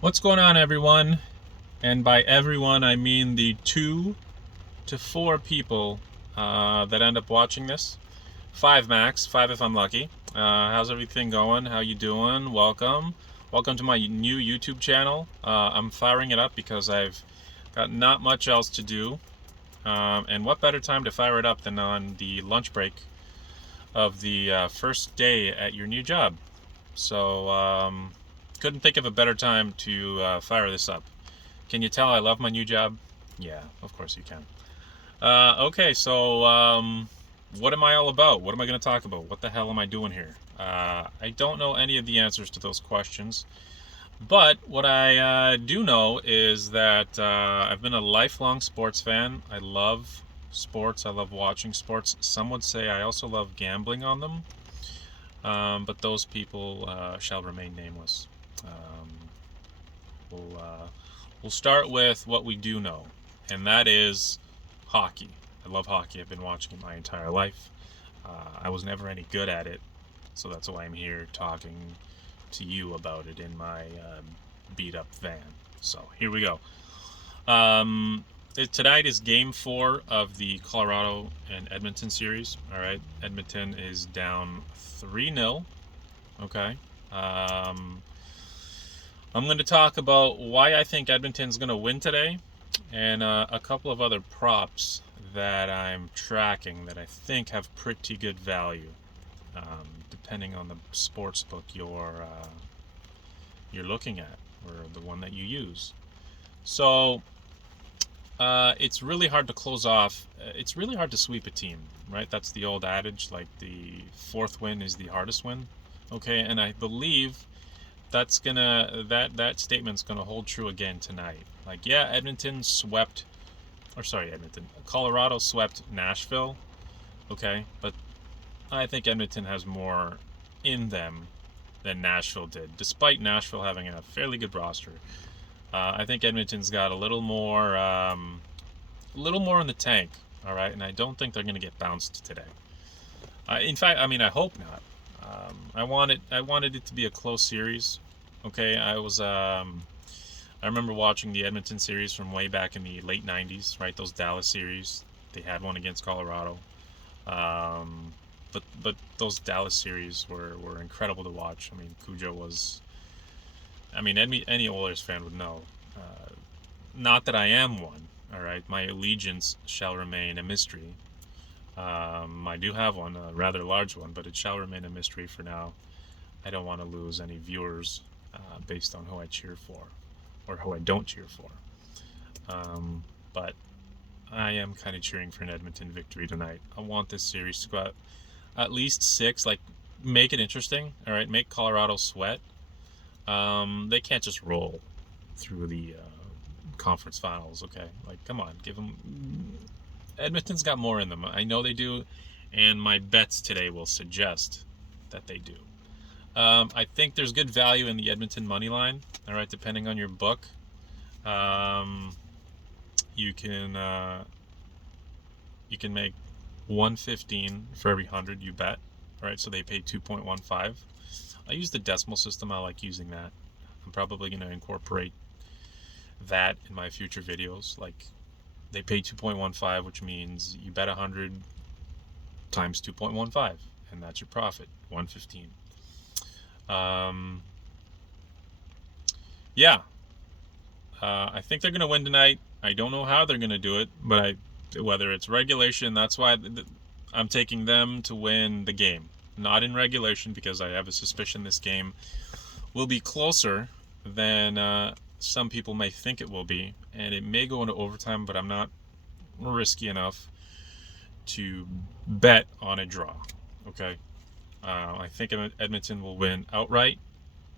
What's going on, everyone? And by everyone, I mean the 2 to 4 people that end up watching this. 5 max, 5 if I'm lucky. How's everything going? How you doing? Welcome to my new YouTube channel. I'm firing it up because I've got not much else to do. And what better time to fire it up than on the lunch break of the first day at your new job? So, couldn't think of a better time to fire this up. Can you tell I love my new job? Yeah, of course you can. Okay, so what am I all about? What am I going to talk about? What the hell am I doing here? I don't know any of the answers to those questions, but what I do know is that I've been a lifelong sports fan. I love sports. I love watching sports. Some would say I also love gambling on them, but those people shall remain nameless. Um, we'll We'll start with what we do know, and that is hockey. I love hockey. I've been watching it my entire life. I was never any good at it, so that's why I'm here talking to you about it in my beat up van. So here we go. Tonight is game 4 of the Colorado and Edmonton series. All right, Edmonton is down 3-0. Okay. I'm going to talk about why I think Edmonton's going to win today and a couple of other props that I'm tracking that I think have pretty good value, depending on the sports book you're looking at or the one that you use. So it's really hard to close off. It's really hard to sweep a team, right? That's the old adage, like the fourth win is the hardest win. Okay, and I believe that statement's gonna hold true again tonight. Like, yeah, Colorado swept Nashville, okay, but I think Edmonton has more in them than Nashville did, despite Nashville having a fairly good roster. I think Edmonton's got a little more in the tank, all right, and I don't think they're gonna get bounced today. In fact, I mean, I hope not. I wanted it to be a close series. Okay, I remember watching the Edmonton series from way back in the late '90s, right? Those Dallas series. They had one against Colorado. But those Dallas series were incredible to watch. I mean, Cujo was. I mean, any Oilers fan would know. Not that I am one. All right, my allegiance shall remain a mystery. I do have one, a rather large one, but it shall remain a mystery for now. I don't want to lose any viewers based on who I cheer for or who I don't cheer for. But I am kind of cheering for an Edmonton victory tonight. I want this series to go out at least 6. Like, make it interesting. All right, make Colorado sweat. They can't just roll through the conference finals. Okay, like, come on, give them. Edmonton's got more in them. I know they do, and my bets today will suggest that they do. I think there's good value in the Edmonton money line. All right, depending on your book, you can make 115 for every 100 you bet. All right, so they pay 2.15. I use the decimal system. I like using that. I'm probably going to incorporate that in my future videos. Like, they pay 2.15, which means you bet 100 times 2.15, and that's your profit, 115. Yeah, I think they're going to win tonight. I don't know how they're going to do it, but whether it's regulation, that's why I'm taking them to win the game. Not in regulation, because I have a suspicion this game will be closer than some people may think it will be, and it may go into overtime, but I'm not risky enough to bet on a draw. Okay, I think Edmonton will win outright,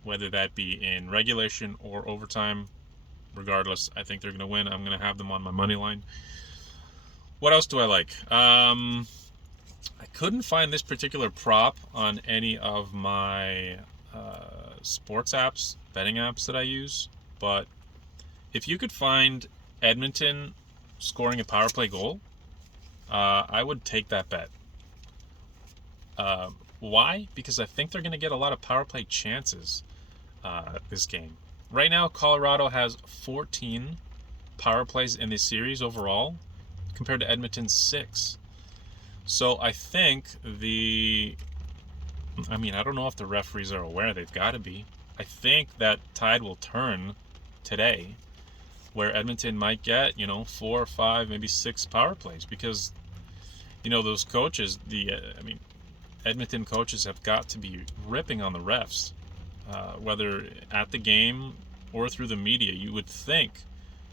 whether that be in regulation or overtime. Regardless, I think they're going to win. I'm going to have them on my money line. What else do I like? I couldn't find this particular prop on any of my sports apps, betting apps that I use, but if you could find Edmonton scoring a power play goal, I would take that bet. Why? Because I think they're going to get a lot of power play chances this game. right now Colorado has 14 power plays in this series overall, compared to Edmonton's 6. So I think I don't know if the referees are aware. They've got to be. I think that tide will turn today, where Edmonton might get 4 or 5, maybe 6 power plays, because those coaches, Edmonton coaches have got to be ripping on the refs, whether at the game or through the media. You would think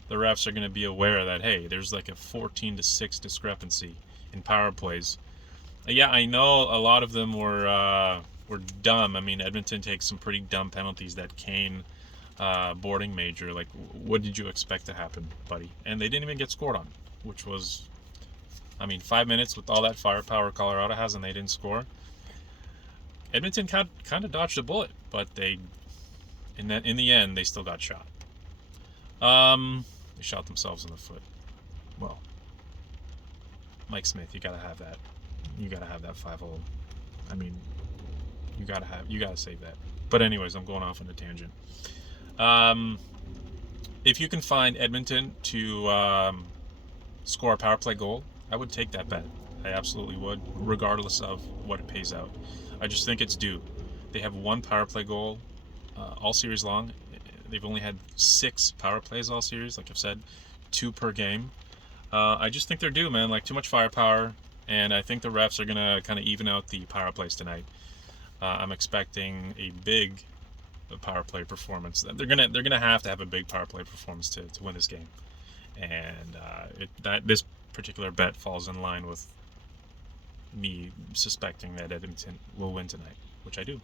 the refs are going to be aware that, hey, there's like a 14-6 discrepancy in power plays. Yeah, I know a lot of them were dumb. I mean, Edmonton takes some pretty dumb penalties. That Kane boarding major, like, what did you expect to happen, buddy? And they didn't even get scored on, which was, 5 minutes with all that firepower Colorado has, and they didn't score. Edmonton kind of dodged a bullet, but in the end, they still got shot. They shot themselves in the foot. Well, Mike Smith, you gotta have that. You gotta have that 5-hole. You gotta save that. But anyways, I'm going off on a tangent. If you can find Edmonton to score a power play goal, I would take that bet. I absolutely would, regardless of what it pays out. I just think it's due. They have 1 power play goal all series long. They've only had 6 power plays all series, like I've said, 2 per game. I just think they're due, man. Like, too much firepower, and I think the refs are gonna kind of even out the power plays tonight. I'm expecting a big power play performance. They're gonna have to have a big power play performance to win this game, and this particular bet falls in line with me suspecting that Edmonton will win tonight, which I do.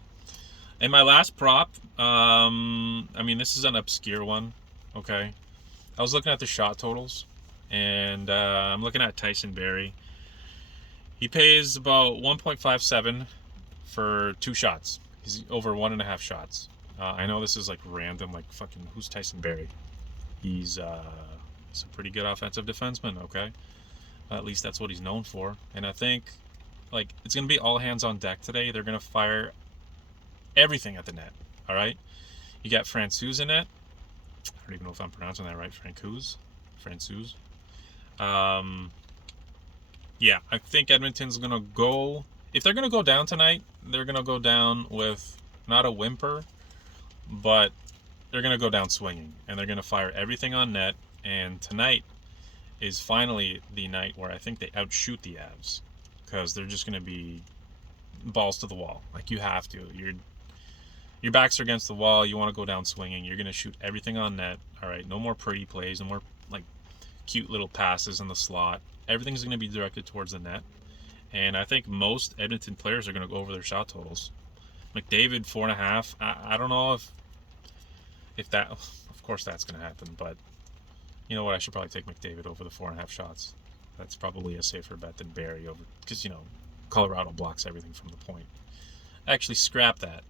And my last prop, this is an obscure one, okay? I was looking at the shot totals, and I'm looking at Tyson Barrie. He pays about 1.57 for 2 shots. He's over 1.5 shots. I know this is like random, like fucking, who's Tyson Barrie? He's a pretty good offensive defenseman, okay? At least that's what he's known for. And I think, like, it's going to be all hands on deck today. They're going to fire everything at the net, all right? You got Francouz in net. I don't even know if I'm pronouncing that right. Francouz. Yeah, I think Edmonton's going to go... If they're going to go down tonight, they're going to go down with not a whimper, but they're going to go down swinging. And they're going to fire everything on net. And tonight is finally the night where I think they outshoot the Avs. Because they're just going to be balls to the wall. Like, you have to. Your backs are against the wall. You want to go down swinging. You're going to shoot everything on net. All right, no more pretty plays. No more, like, cute little passes in the slot. Everything's going to be directed towards the net. And I think most Edmonton players are going to go over their shot totals. McDavid, 4.5. I don't know if that... Of course that's going to happen. But you know what? I should probably take McDavid over the 4.5 shots. That's probably a safer bet than Barrie over... Because, Colorado blocks everything from the point. Actually, scrap that.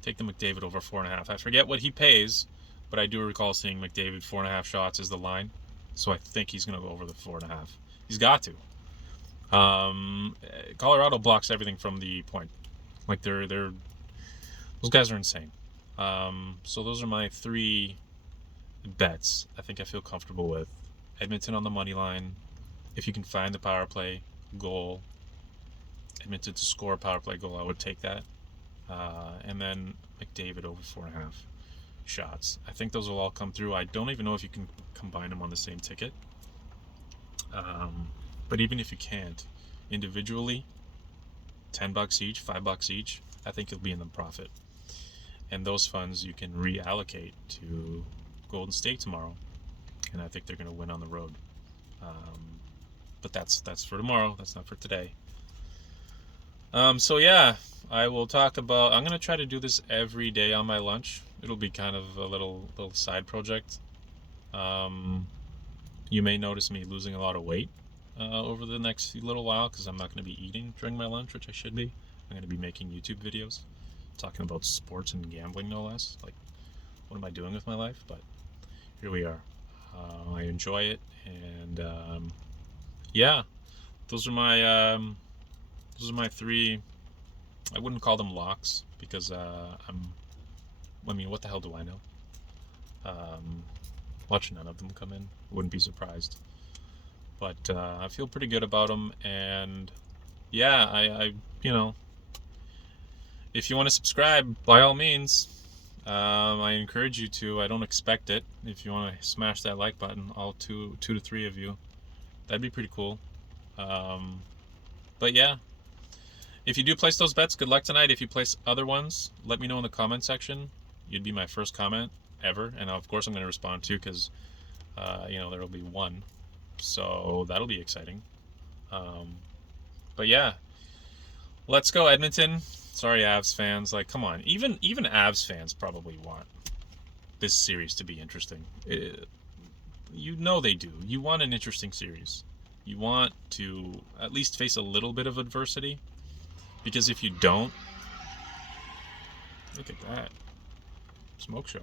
Take the McDavid over 4.5. I forget what he pays, but I do recall seeing McDavid 4.5 shots as the line. So I think he's going to go over the 4.5. He's got to. Colorado blocks everything from the point. Like, those guys are insane. So those are my 3 bets I think I feel comfortable with. Edmonton on the money line. If you can find the power play goal, Edmonton to score a power play goal, I would take that. And then McDavid over 4.5 shots. I think those will all come through. I don't even know if you can combine them on the same ticket. But even if you can't, individually, $10 each, $5 each, I think you'll be in the profit. And those funds you can reallocate to Golden State tomorrow. And I think they're going to win on the road. But that's for tomorrow. That's not for today. So yeah, I will talk about... I'm going to try to do this every day on my lunch. It'll be kind of a little side project. You may notice me losing a lot of weight over the next little while because I'm not going to be eating during my lunch, which I should be. I'm going to be making YouTube videos talking about sports and gambling, no less. Like, what am I doing with my life? But here we are. I enjoy it, and yeah, those are my 3. I wouldn't call them locks because what the hell do I know? Watch none of them come in. Wouldn't be surprised. But I feel pretty good about them, and yeah, I you know, if you want to subscribe, by all means, I encourage you to. I don't expect it. If you want to smash that like button, all two to three of you, that'd be pretty cool. But yeah, if you do place those bets, good luck tonight. If you place other ones, let me know in the comment section. You'd be my first comment ever, and of course I'm going to respond to, because you know, there will be one, so that'll be exciting. But yeah, let's go Edmonton. Sorry, Avs fans. Like, come on. Even Avs fans probably want this series to be interesting. You know they do. You want an interesting series. You want to at least face a little bit of adversity, because if you don't, look at that smoke show.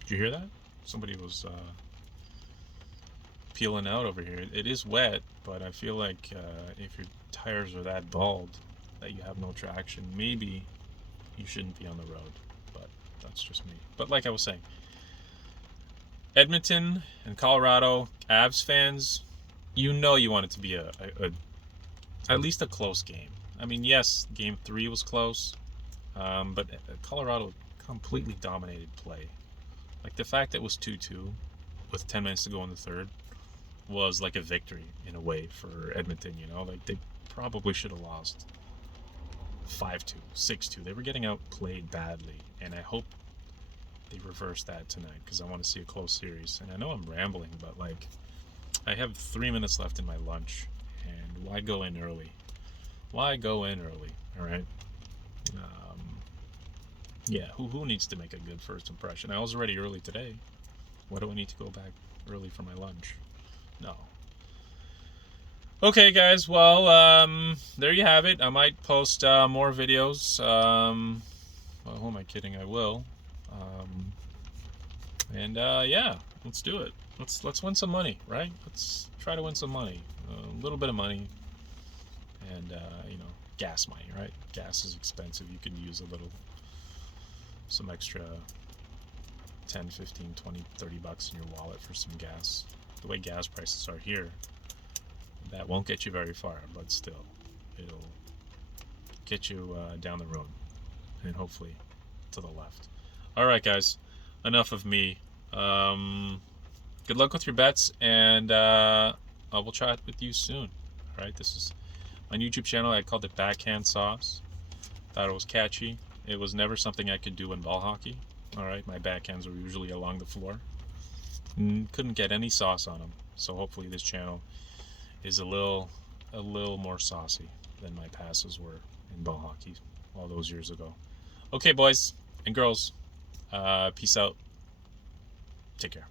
Did you hear that? Somebody was peeling out over here. It is wet, but I feel like if your tires are that bald that you have no traction, maybe you shouldn't be on the road. But that's just me. But like I was saying, Edmonton and Colorado, Avs fans, you know you want it to be a at least a close game. I mean, yes, Game 3 was close, but Colorado completely dominated play. Like, the fact that it was 2-2 with 10 minutes to go in the third was like a victory in a way for Edmonton, you know? Like, they probably should have lost 5-2, 6-2. They were getting outplayed badly, and I hope they reverse that tonight, because I want to see a close series. And I know I'm rambling, but like, I have 3 minutes left in my lunch, and why go in early? Why go in early? All right. Yeah. Who needs to make a good first impression? I was already early today. Why do I need to go back early for my lunch? No. Okay, guys. Well, there you have it. I might post more videos. Well, who am I kidding? I will. And yeah, let's do it. Let's win some money, right? Let's try to win some money, a little bit of money, and you know, gas money, right? Gas is expensive. You could use some extra 10, 15, 20, 30 bucks in your wallet for some gas. The way gas prices are here, that won't get you very far, but still, it'll get you down the road, and hopefully to the left. All right, guys, enough of me. Good luck with your bets, and I will chat with you soon. All right, this is my YouTube channel. I called it Backhand Sauce. Thought it was catchy. It was never something I could do in ball hockey. All right, my backhands were usually along the floor. Couldn't get any sauce on them. So hopefully this channel is a little more saucy than my passes were in ball hockey all those years ago. Okay, boys and girls, peace out. Take care.